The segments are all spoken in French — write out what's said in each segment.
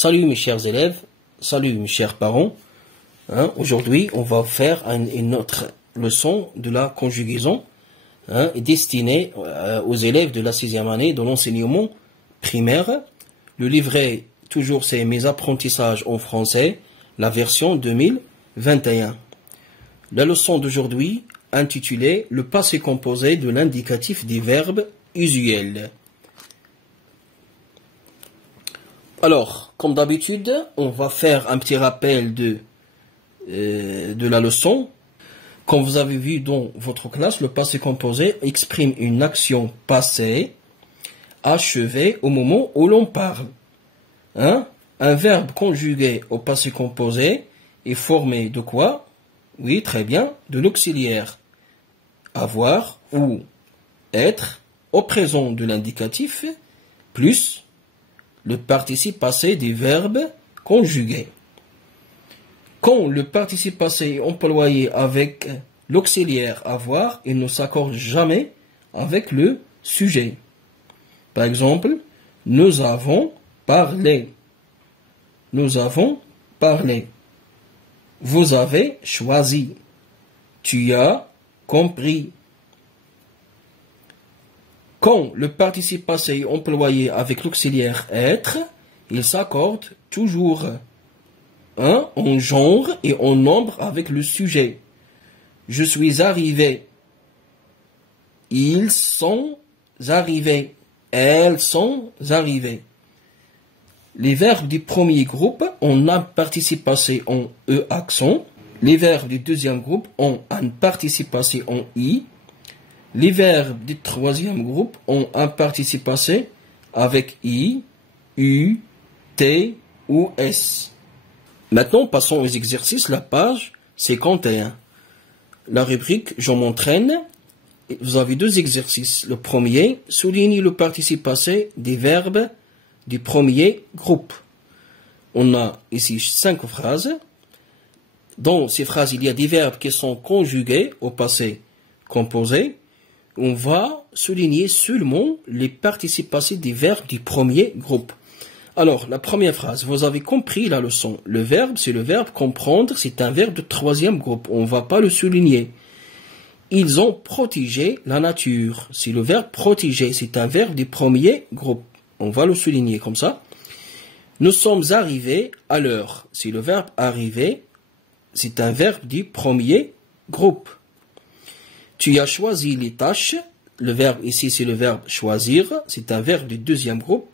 Salut mes chers élèves, salut mes chers parents. Aujourd'hui, on va faire une autre leçon de la conjugaison destinée aux élèves de la 6e année de l'enseignement primaire. Le livret, toujours, c'est Mes apprentissages en français, la version 2021. La leçon d'aujourd'hui, intitulée « Le passé composé de l'indicatif des verbes usuels ». Alors, comme d'habitude, on va faire un petit rappel de la leçon. Comme vous avez vu dans votre classe, le passé composé exprime une action passée, achevée au moment où l'on parle. Un verbe conjugué au passé composé est formé de quoi? Oui, très bien, de l'auxiliaire avoir ou être au présent de l'indicatif plus le participe passé des verbes conjugués. Quand le participe passé est employé avec l'auxiliaire avoir, il ne s'accorde jamais avec le sujet. Par exemple, nous avons parlé. Nous avons parlé. Vous avez choisi. Tu as compris. Quand le participe passé est employé avec l'auxiliaire être, il s'accorde toujours en genre et en nombre avec le sujet. Je suis arrivé. Ils sont arrivés. Elles sont arrivées. Les verbes du premier groupe ont un participe passé en E accent. Les verbes du deuxième groupe ont un participe passé en I. Les verbes du troisième groupe ont un participe passé avec I, U, T ou S. Maintenant, passons aux exercices, la page 51. La rubrique « Je m'entraîne ». Vous avez deux exercices. Le premier, soulignez le participe passé des verbes du premier groupe. On a ici 5 phrases. Dans ces phrases, il y a des verbes qui sont conjugués au passé composé. On va souligner seulement les participes passés des verbes du premier groupe. Alors, la première phrase, vous avez compris la leçon. Le verbe, c'est le verbe comprendre, c'est un verbe de troisième groupe. On ne va pas le souligner. Ils ont protégé la nature. C'est le verbe protéger, c'est un verbe du premier groupe. On va le souligner comme ça. Nous sommes arrivés à l'heure. C'est le verbe arriver, c'est un verbe du premier groupe. Tu as choisi les tâches. Le verbe ici, c'est le verbe choisir. C'est un verbe du deuxième groupe.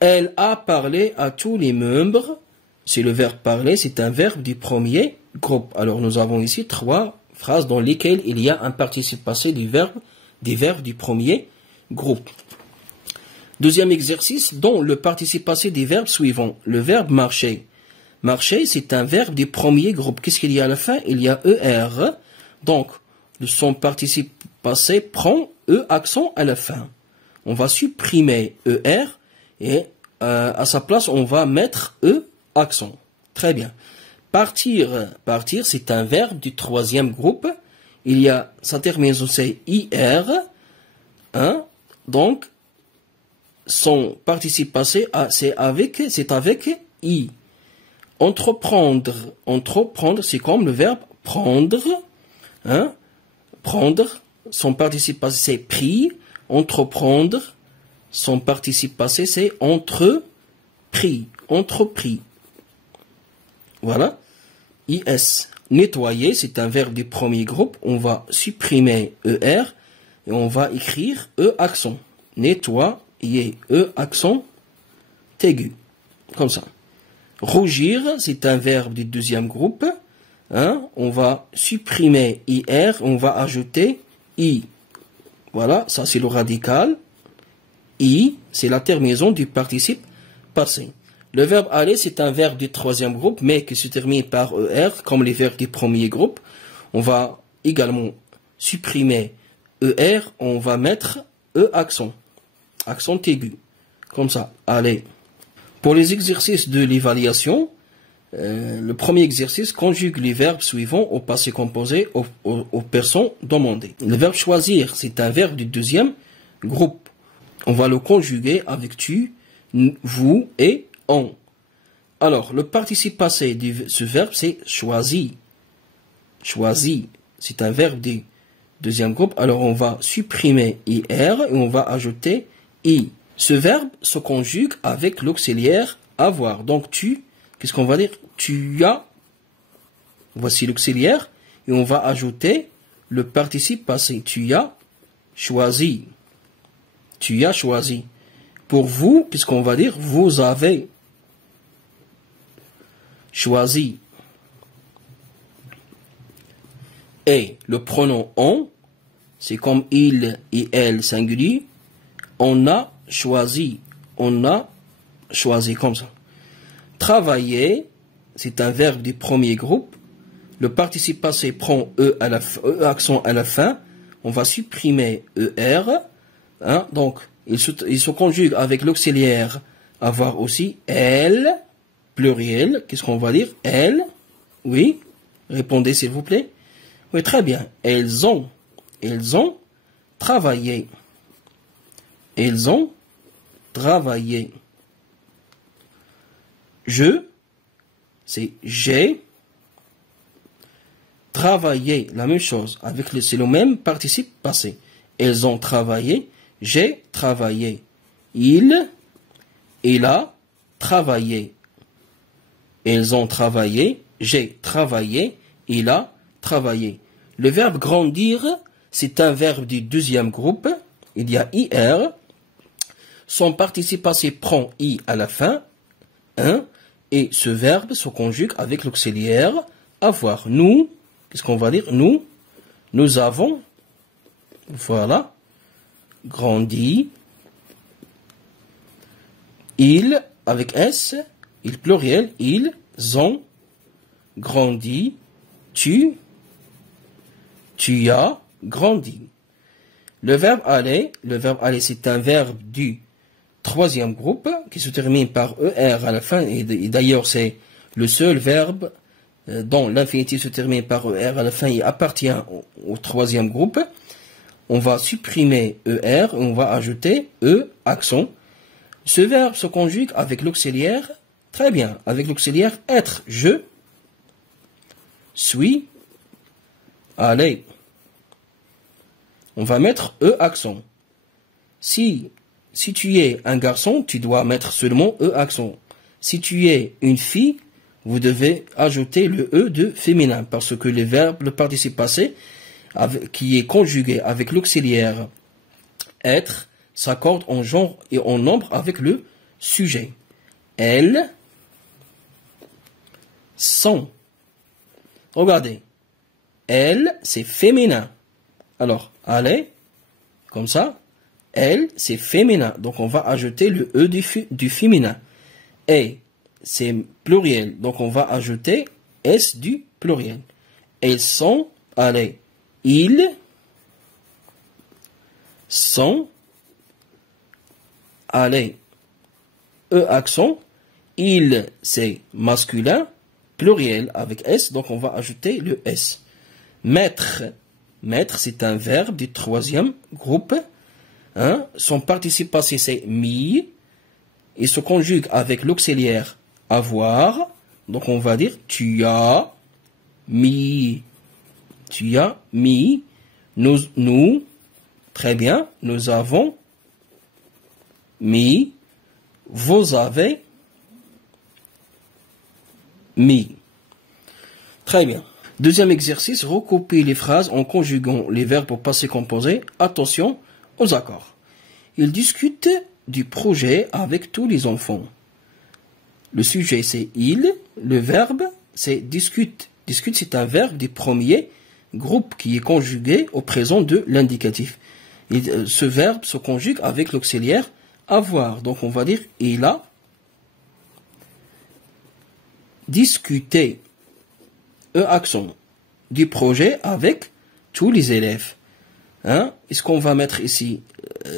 Elle a parlé à tous les membres. C'est le verbe parler. C'est un verbe du premier groupe. Alors, nous avons ici 3 phrases dans lesquelles il y a un participe passé des verbes du premier groupe. Deuxième exercice, dont le participe passé des verbes suivants. Le verbe marcher. Marcher, c'est un verbe du premier groupe. Qu'est-ce qu'il y a à la fin? Il y a ER. Donc, son participe passé prend E accent à la fin. On va supprimer ER et à sa place, on va mettre E accent. Très bien. Partir, c'est un verbe du troisième groupe. Il y a sa terminaison, c'est IR. Donc, son participe passé, c'est avec I. Entreprendre, c'est comme le verbe prendre. Prendre, son participe passé c'est pris. Entreprendre, son participe passé c'est entrepris. Entrepris. Voilà. IS. Nettoyer, c'est un verbe du premier groupe. On va supprimer ER et on va écrire E accent. Nettoyer, E accent aigu. Comme ça. Rougir, c'est un verbe du deuxième groupe. On va supprimer IR, on va ajouter I. Voilà, ça c'est le radical. I, c'est la terminaison du participe passé. Le verbe aller, c'est un verbe du troisième groupe, mais qui se termine par ER, comme les verbes du premier groupe. On va également supprimer ER, on va mettre E accent. Accent aigu. Comme ça, allez. Pour les exercices de l'évaluation, le premier exercice conjugue les verbes suivants au passé composé aux personnes demandées. Le verbe choisir, c'est un verbe du deuxième groupe. On va le conjuguer avec tu, vous et ont. Alors, le participe passé de ce verbe, c'est choisi. Choisi, c'est un verbe du deuxième groupe. Alors, on va supprimer IR et on va ajouter I. Ce verbe se conjugue avec l'auxiliaire avoir. Donc, qu'est-ce qu'on va dire? Tu as. Voici l'auxiliaire. Et on va ajouter le participe passé. Tu as choisi. Tu as choisi. Pour vous, puisqu'on va dire vous avez choisi. Et le pronom on, c'est comme il et elle singulier. On a choisi. On a choisi comme ça. Travailler, c'est un verbe du premier groupe. Le participe passé prend E accent à la fin. On va supprimer ER. Hein, donc, il se conjugue avec l'auxiliaire avoir aussi elle, pluriel. Qu'est-ce qu'on va dire? Elle. Oui. Répondez s'il vous plaît. Oui, très bien. Elles ont travaillé. Elles ont travaillé. C'est j'ai travaillé. La même chose. C'est le même participe passé. Elles ont travaillé. J'ai travaillé. Il a travaillé. Elles ont travaillé. J'ai travaillé. Il a travaillé. Le verbe grandir, c'est un verbe du deuxième groupe. Il y a IR. Son participe passé prend I à la fin. Hein, et ce verbe se conjugue avec l'auxiliaire avoir. Nous, qu'est-ce qu'on va dire? Nous avons, voilà, grandi. Il, avec S, il pluriel, ils ont grandi. Tu as grandi. Le verbe aller, c'est un verbe du troisième groupe qui se termine par ER à la fin. Et d'ailleurs, c'est le seul verbe dont l'infinitif se termine par ER à la fin et appartient au troisième groupe. On va supprimer ER et on va ajouter E accent. Ce verbe se conjugue avec l'auxiliaire, très bien, avec l'auxiliaire être. Je suis allé. On va mettre E accent. Si tu es un garçon, tu dois mettre seulement E accent. Si tu es une fille, vous devez ajouter le E de féminin, parce que le participe passé, qui est conjugué avec l'auxiliaire être, s'accorde en genre et en nombre avec le sujet. Elles sont. Regardez. Elle, c'est féminin. Alors, allez, comme ça. Elle, c'est féminin. Donc, on va ajouter le E du féminin. Et, c'est pluriel. Donc, on va ajouter S du pluriel. Elles sont allées. Ils sont allés. E accent. Il, c'est masculin. Pluriel avec S. Donc, on va ajouter le S. Mettre. Mettre, c'est un verbe du troisième groupe. Hein? Son participe passé, c'est mis. Il se conjugue avec l'auxiliaire avoir. Donc, on va dire tu as mis. Tu as mis. Nous, très bien, nous avons mis. Vous avez mis. Très bien. Deuxième exercice, recopier les phrases en conjuguant les verbes au passé composé. Attention aux accords. Il discute du projet avec tous les enfants. Le sujet, c'est il. Le verbe, c'est discute. Discute, c'est un verbe du premier groupe qui est conjugué au présent de l'indicatif. Ce verbe se conjugue avec l'auxiliaire avoir. Donc, on va dire il a discuté. Accent du projet avec tous les élèves. Hein? Est-ce qu'on va mettre ici,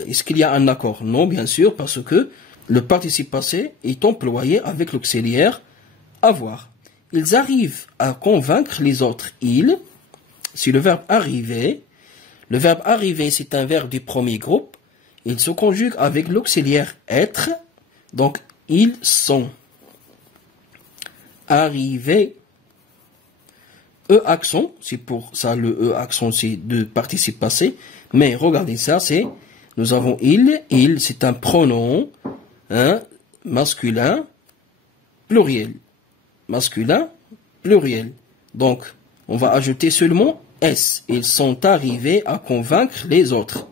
est-ce qu'il y a un accord? Non, bien sûr, parce que le participe passé est employé avec l'auxiliaire avoir. Ils arrivent à convaincre les autres. Ils, c'est le verbe arriver. Le verbe arriver, c'est un verbe du premier groupe. Il se conjugue avec l'auxiliaire être. Donc, ils sont. arrivé. E accent, c'est pour ça le E accent, c'est de participe passé. Mais regardez ça, c'est, nous avons il, c'est un pronom, hein, masculin, pluriel. Masculin, pluriel. Donc, on va ajouter seulement S. Ils sont arrivés à convaincre les autres.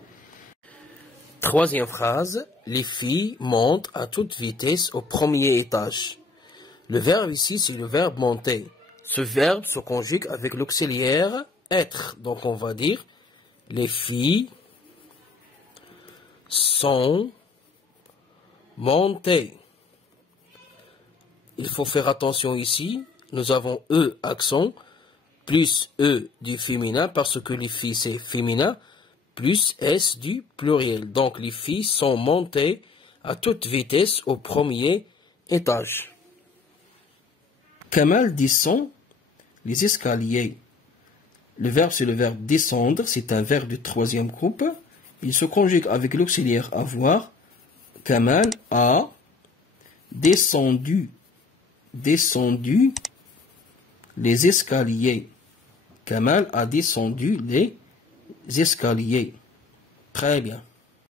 Troisième phrase, les filles montent à toute vitesse au premier étage. Le verbe ici, c'est le verbe monter. Ce verbe se conjugue avec l'auxiliaire être. Donc on va dire les filles sont montées. Il faut faire attention ici. Nous avons E accent plus E du féminin parce que les filles c'est féminin plus S du pluriel. Donc les filles sont montées à toute vitesse au premier étage. Kamal descend les escaliers. Le verbe, c'est le verbe descendre. C'est un verbe du troisième groupe. Il se conjugue avec l'auxiliaire avoir. Kamal a descendu les escaliers. Kamal a descendu les escaliers. Très bien.